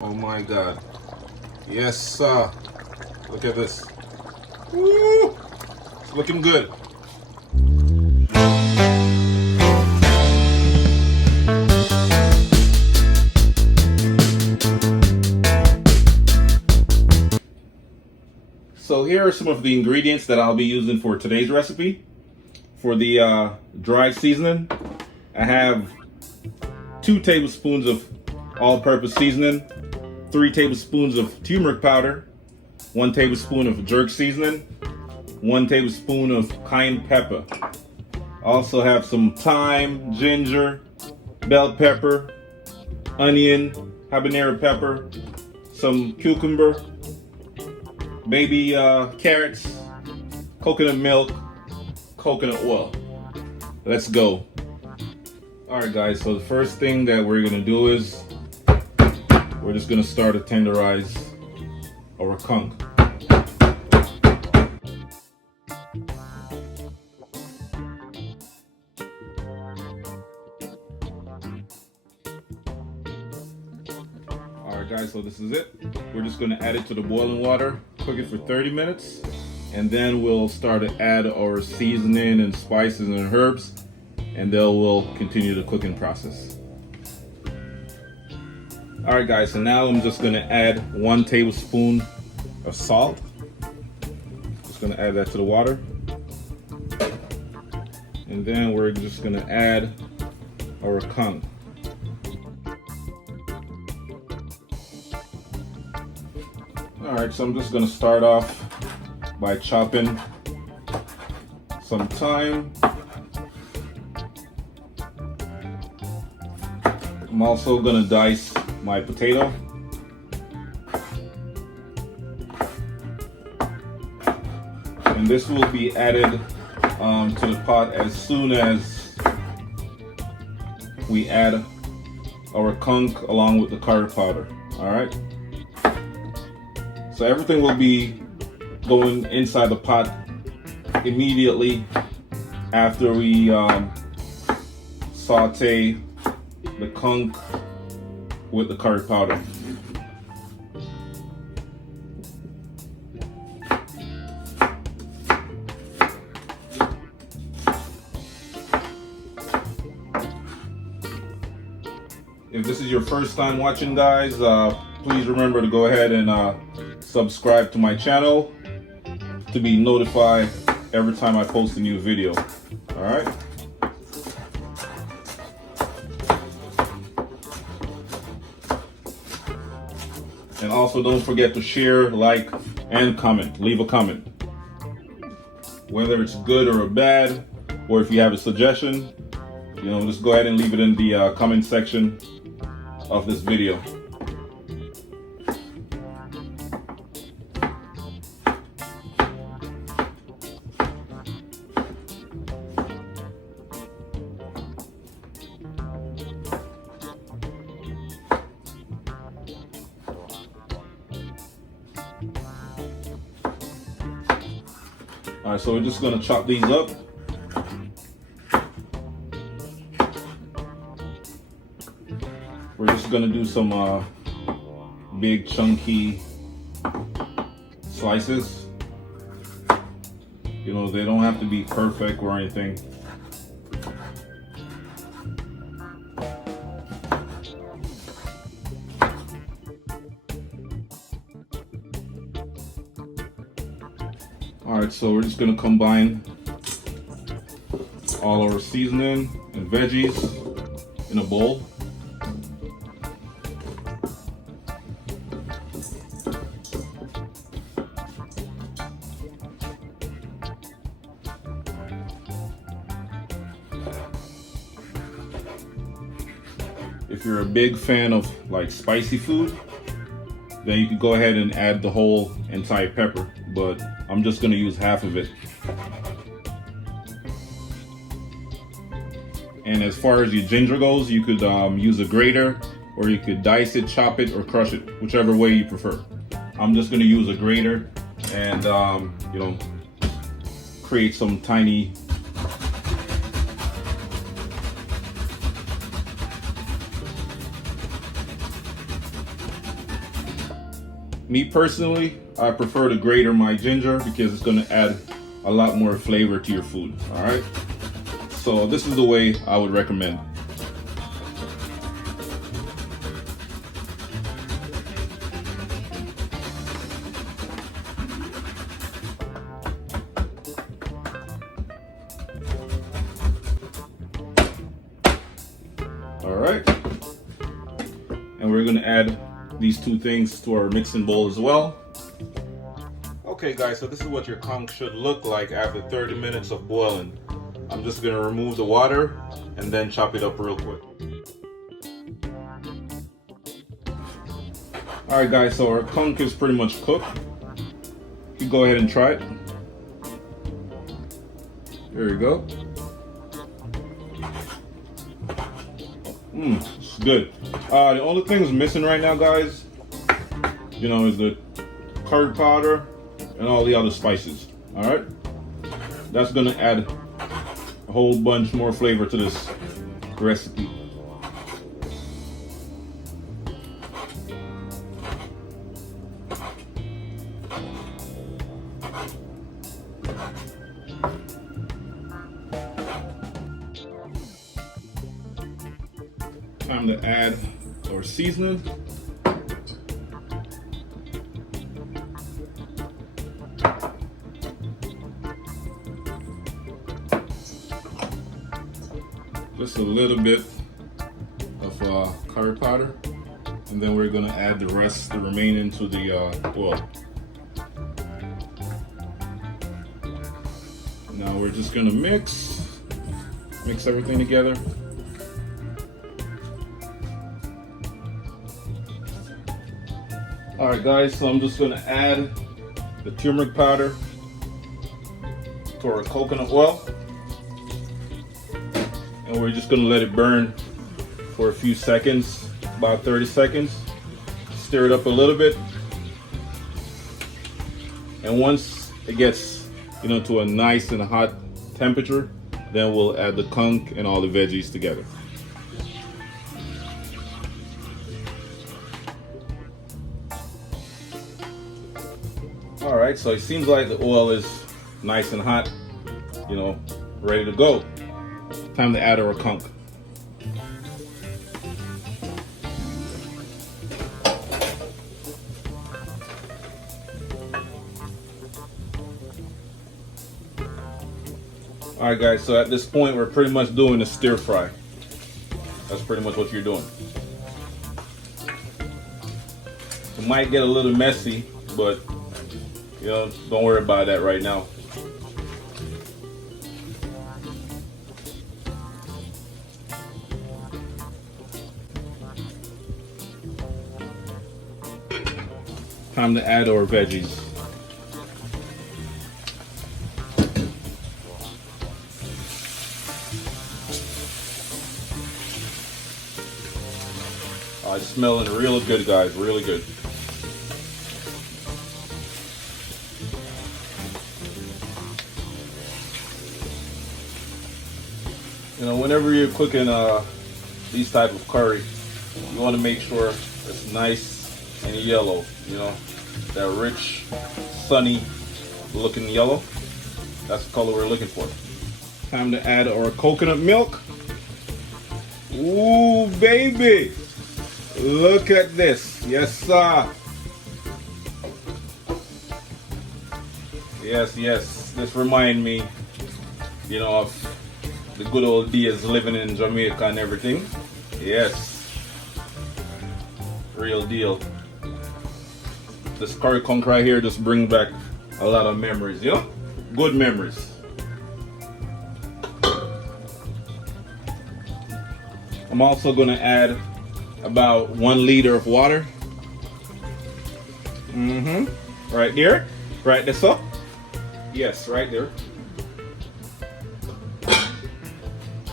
Oh my God. Yes, sir. Look at this. Woo! It's looking good. So here are some of the ingredients that I'll be using for today's recipe. For the dry seasoning, I have 2 tablespoons of all-purpose seasoning, 3 tablespoons of turmeric powder, 1 tablespoon of jerk seasoning, 1 tablespoon of cayenne pepper. I also have some thyme, ginger, bell pepper, onion, habanero pepper, some cucumber, baby carrots, coconut milk, coconut oil. Let's go. Alright guys, so the first thing that we're gonna do is we're just gonna start to tenderize our conch. Alright guys, so this is it. We're just gonna add it to the boiling water, cook it for 30 minutes, and then we'll start to add our seasoning and spices and herbs, and then we'll continue the cooking process. Alright guys, so now I'm just gonna add 1 tablespoon of salt. Just gonna add that to the water. And then we're just gonna add our conch. Alright, so I'm just gonna start off by chopping some thyme. I'm also gonna dice my potato. And this will be added to the pot as soon as we add our conch along with the curry powder. Alright? So everything will be going inside the pot immediately after we saute the conch with the curry powder. If this is your first time watching, guys, please remember to go ahead and subscribe to my channel to be notified every time I post a new video. Alright? And also don't forget to share, like, and comment. Leave a comment. Whether it's good or bad, or if you have a suggestion, just go ahead and leave it in the comment section of this video. Alright, so we're just going to chop these up. We're just going to do some big chunky slices. They don't have to be perfect or anything. Alright, so we're just going to combine all our seasoning and veggies in a bowl. If you're a big fan of like spicy food, then you can go ahead and add the whole entire pepper, but I'm just going to use half of it. And as far as your ginger goes, you could use a grater, or you could dice it, chop it, or crush it, whichever way you prefer. I'm just going to use a grater and create some tiny Me personally, I prefer to grate my ginger because it's going to add a lot more flavor to your food. All right. So this is the way I would recommend. All right. And we're going to add these two things to our mixing bowl as well. Okay guys, so this is what your conch should look like after 30 minutes of boiling. I'm just going to remove the water and then chop it up real quick. Alright guys, so our conch is pretty much cooked. You can go ahead and try it. There you go. It's good. The only thing that's missing right now, guys, you know, is the curry powder and all the other spices. All right, that's gonna add a whole bunch more flavor to this recipe. Time to add our seasoning. Just a little bit of curry powder, and then we're gonna add the remaining to the oil. Now we're just gonna mix everything together. All right, guys, so I'm just gonna add the turmeric powder to our coconut oil, and we're just gonna let it burn for a few seconds, about 30 seconds. Stir it up a little bit, and once it gets, you know, to a nice and hot temperature, then we'll add the conch and all the veggies together. All right, so it seems like the oil is nice and hot, you know, ready to go. Time to add our conch. All right, guys, so at this point, we're pretty much doing a stir fry. That's pretty much what you're doing. It might get a little messy, but you know, don't worry about that right now. Time to add our veggies. Oh, it's smelling real good, guys, really good. You know, whenever you're cooking these type of curry, you want to make sure it's nice and yellow. You know, that rich, sunny looking yellow. That's the color we're looking for. Time to add our coconut milk. Ooh, baby! Look at this. Yes, sir. Yes, yes. This reminds me, you know, of the good old days living in Jamaica and everything. Yes. Real deal. This curry conch right here just brings back a lot of memories, you know? Good memories. I'm also gonna add about 1 liter of water. Right there. Right this up. Yes, right there.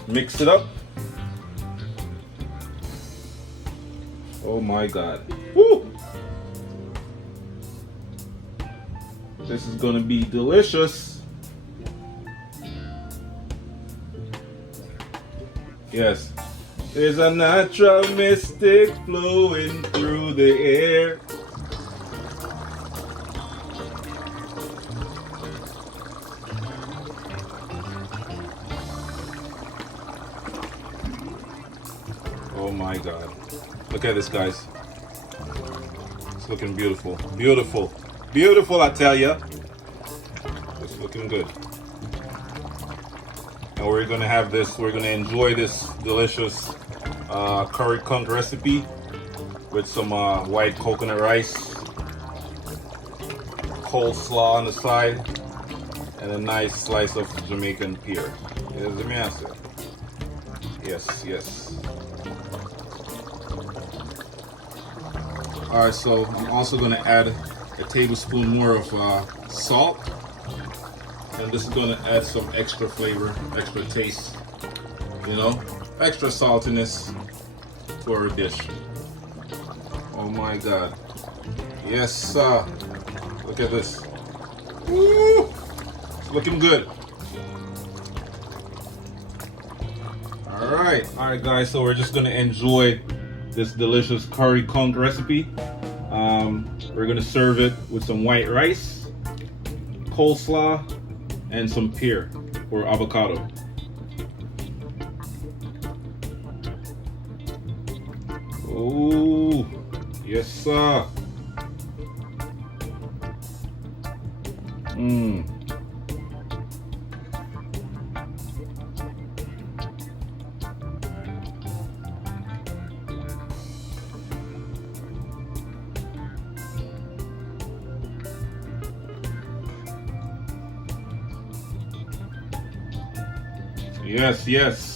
Mix it up. Oh my God. Woo! This is gonna be delicious. Yes. There's a natural mystic flowing through the air. my God. Look at this, guys. It's looking beautiful. Beautiful. Beautiful, I tell ya. It's looking good. And we're gonna have this, we're gonna enjoy this delicious curry conch recipe with some white coconut rice, coleslaw on the side, and a nice slice of Jamaican pear. Here's the answer. Yes, yes. Alright, so I'm also gonna add a tablespoon more of salt. And this is gonna add some extra flavor, extra taste, you know, extra saltiness to our dish. Oh my God. Yes, sir. Look at this. Woo! It's looking good. Alright, guys, so we're just gonna enjoy this delicious curry conch recipe. We're gonna serve it with some white rice, coleslaw, and some pear or avocado. Oh, yes, sir. Yes, yes.